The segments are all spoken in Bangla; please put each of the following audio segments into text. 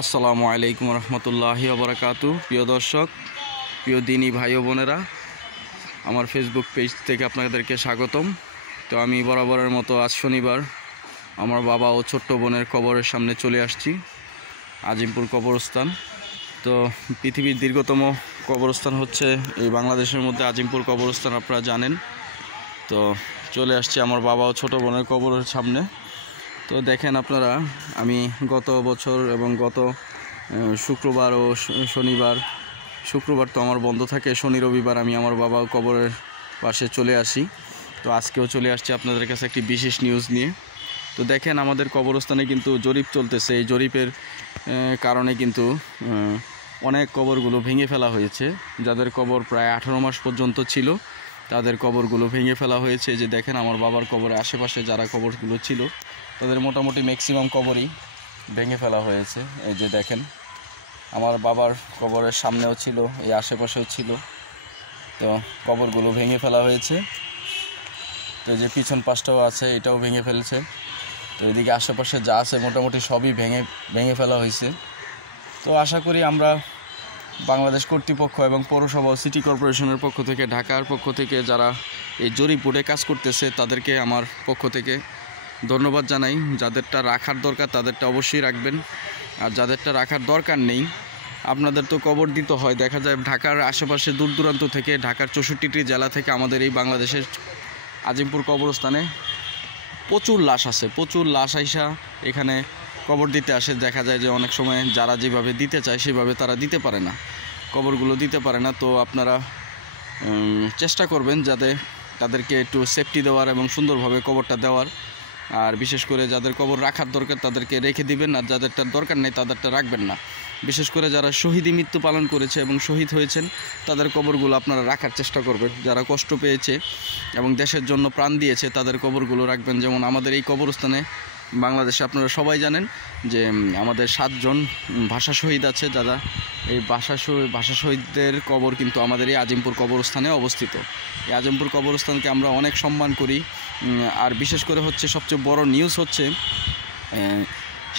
আসসালামু আলাইকুম রহমতুল্লাহি ওয়া বারাকাতু। প্রিয় দর্শক, প্রিয় দিনী ভাই ও বোনেরা, আমার ফেসবুক পেজ থেকে আপনাদেরকে স্বাগতম। তো আমি বরাবরের মতো আজ শনিবার আমার বাবা ও ছোট্ট বোনের কবরের সামনে চলে আসছি, আজিমপুর কবরস্থান। তো পৃথিবীর দীর্ঘতম কবরস্থান হচ্ছে এই বাংলাদেশের মধ্যে আজিমপুর কবরস্থান, আপনারা জানেন। তো চলে আসছি আমার বাবা ও ছোটো বোনের কবরের সামনে। তো দেখেন আপনারা, আমি গত বছর এবং গত শুক্রবার ও শনিবার, শুক্রবার তো আমার বন্ধ থাকে, শনি রবিবার আমি আমার বাবা কবরের পাশে চলে আসি। তো আজকেও চলে আসছি আপনাদের কাছে একটি বিশেষ নিউজ নিয়ে। তো দেখেন, আমাদের কবরস্থানে কিন্তু জরিপ চলতেছে। এই জরিপের কারণে কিন্তু অনেক কবরগুলো ভেঙে ফেলা হয়েছে। যাদের কবর প্রায় 18 মাস পর্যন্ত ছিল তাদের কবরগুলো ভেঙে ফেলা হয়েছে। যে দেখেন, আমার বাবার কবরের আশেপাশে যারা কবরগুলো ছিল তাদের মোটামুটি ম্যাক্সিমাম কবরই ভেঙে ফেলা হয়েছে। এই যে দেখেন, আমার বাবার কবরের সামনেও ছিল, এই আশেপাশেও ছিল। তো কবরগুলো ভেঙে ফেলা হয়েছে। তো এই যে পিছন পাশটাও আছে, এটাও ভেঙে ফেলছে। তো এদিকে আশেপাশে যা আছে মোটামুটি সবই ভেঙে ফেলা হয়েছে। তো আশা করি আমরা বাংলাদেশ কর্তৃপক্ষ এবং পৌরসভা ও সিটি কর্পোরেশনের পক্ষ থেকে, ঢাকার পক্ষ থেকে যারা এই জরিপ বোর্ডে কাজ করতেছে তাদেরকে আমার পক্ষ থেকে ধন্যবাদ জানাই। যাদেরটা রাখার দরকার তাদেরটা অবশ্যই রাখবেন, আর যাদেরটা রাখার দরকার নেই আপনাদের তো কবর দিতে হয়। দেখা যায় ঢাকার আশেপাশে দূর দূরান্ত থেকে, ঢাকার 64টি জেলা থেকে আমাদের এই বাংলাদেশের আজিমপুর কবরস্থানে প্রচুর লাশ আছে, প্রচুর লাশ আইসা এখানে কবর দিতে আসে। দেখা যায় যে অনেক সময় যারা যেভাবে দিতে চায় সেভাবে তারা দিতে পারে না, কবরগুলো দিতে পারে না। তো আপনারা চেষ্টা করবেন যাতে তাদেরকে একটু সেফটি দেওয়ার এবং সুন্দরভাবে কবরটা দেওয়ার। আর বিশেষ করে যাদের কবর রাখার দরকার তাদেরকে রেখে দিবেন, আর যাদেরটার দরকার নেই তাদেরটা রাখবেন না। বিশেষ করে যারা শহীদি মৃত্যু পালন করেছে এবং শহীদ হয়েছেন তাদের কবরগুলো আপনারা রাখার চেষ্টা করবেন। যারা কষ্ট পেয়েছে এবং দেশের জন্য প্রাণ দিয়েছে তাদের কবরগুলো রাখবেন। যেমন আমাদের এই কবরস্থানে বাংলাদেশে আপনারা সবাই জানেন যে আমাদের 7 জন ভাষা শহীদ আছে। যারা এই ভাষা শহীদদের কবর কিন্তু আমাদের এই আজিমপুর কবরস্থানে অবস্থিত। এই আজিমপুর কবরস্থানকে আমরা অনেক সম্মান করি। আর বিশেষ করে হচ্ছে সবচেয়ে বড় নিউজ হচ্ছে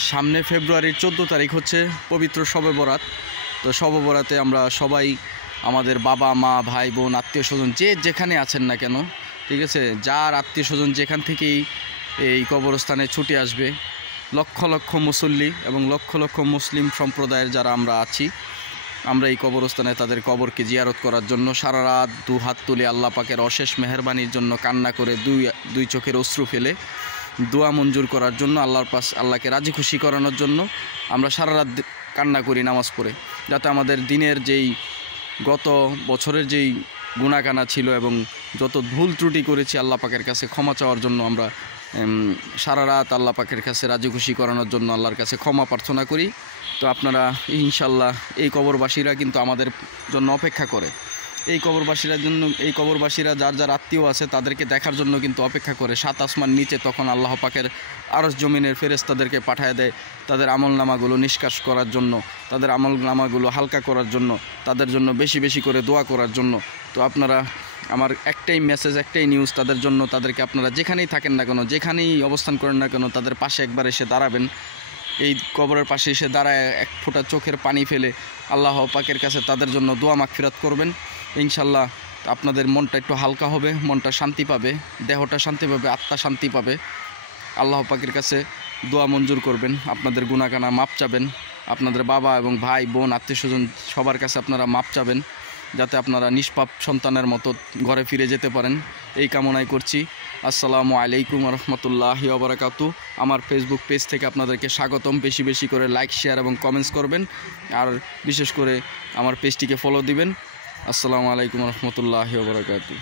সামনে ফেব্রুয়ারির 14 তারিখ হচ্ছে পবিত্র শবে বরাত। তো শবে বরাতে আমরা সবাই আমাদের বাবা মা ভাই বোন আত্মীয় স্বজন যে যেখানে আছেন না কেন, ঠিক আছে, যার আত্মীয় স্বজন যেখান থেকেই এই কবরস্থানে ছুটে আসবে, লক্ষ লক্ষ মুসল্লি এবং লক্ষ লক্ষ মুসলিম সম্প্রদায়ের যারা আমরা আছি, আমরা এই কবরস্থানে তাদের কবরকে জিয়ারত করার জন্য সারা রাত 2 হাত তুলে আল্লাহ পাকের অশেষ মেহেরবানির জন্য কান্না করে দুই চোখের অশ্রু ফেলে দোয়া মঞ্জুর করার জন্য, আল্লাহকে রাজি খুশি করানোর জন্য আমরা সারা রাত কান্না করি নামাজ পড়ে, যাতে আমাদের দিনের যেই গত বছরের যেই গুনাহগানা ছিল এবং যত ভুল ত্রুটি করেছি আল্লাহ পাকের কাছে ক্ষমা চাওয়ার জন্য আমরা সারা রাত আল্লাহ পাকের কাছে রাজি খুশি করানোর জন্য আল্লাহর কাছে ক্ষমা প্রার্থনা করি। তো আপনারা ইনশাল্লাহ, এই কবরবাসীরা কিন্তু আমাদের জন্য অপেক্ষা করে। এই কবরবাসীরা যার যার আত্মীয় আছে তাদেরকে দেখার জন্য কিন্তু অপেক্ষা করে 7 আসমান নিচে। তখন আল্লাহ পাকের আরশ জমিনের ফেরেশতাদেরকে পাঠায় দেয় তাদের আমলনামাগুলো নিষ্কাশ করার জন্য, তাদের আমলনামাগুলো হালকা করার জন্য, তাদের জন্য বেশি বেশি করে দোয়া করার জন্য। তো আপনারা, আমার একটাই মেসেজ, একটাই নিউজ তাদের জন্য, তাদেরকে আপনারা যেখানেই থাকেন না কেন, যেখানেই অবস্থান করেন না কেন, তাদের পাশে একবার এসে দাঁড়াবেন। এই কবরের পাশে এসে দাঁড়ায় এক ফোঁটা চোখের পানি ফেলে আল্লাহ পাকের কাছে তাদের জন্য দোয়া মাগফিরাত করবেন। ইনশাল্লাহ আপনাদের মনটা একটু হালকা হবে, মনটা শান্তি পাবে, দেহটা শান্তি পাবে, আত্মা শান্তি পাবে। আল্লাহ পাকের কাছে দোয়া মঞ্জুর করবেন, আপনাদের গুনাহগানা মাপ চাবেন, আপনাদের বাবা এবং ভাই বোন আত্মীয় স্বজন সবার কাছে আপনারা মাপ চাবেন, যাতে আপনারা নিষ্পাপ সন্তানের মতো ঘরে ফিরে যেতে পারেন। এই কামনাই করছি। আসসালামু আলাইকুম রহমতুল্লাহি ওয়া বারাকাতু। আমার ফেসবুক পেজ থেকে আপনাদেরকে স্বাগতম। বেশি বেশি করে লাইক, শেয়ার এবং কমেন্টস করবেন, আর বিশেষ করে আমার পেজটিকে ফলো দিবেন। আসসালামু আলাইকুম রহমতুল্লাহি ওয়া বারাকাতু।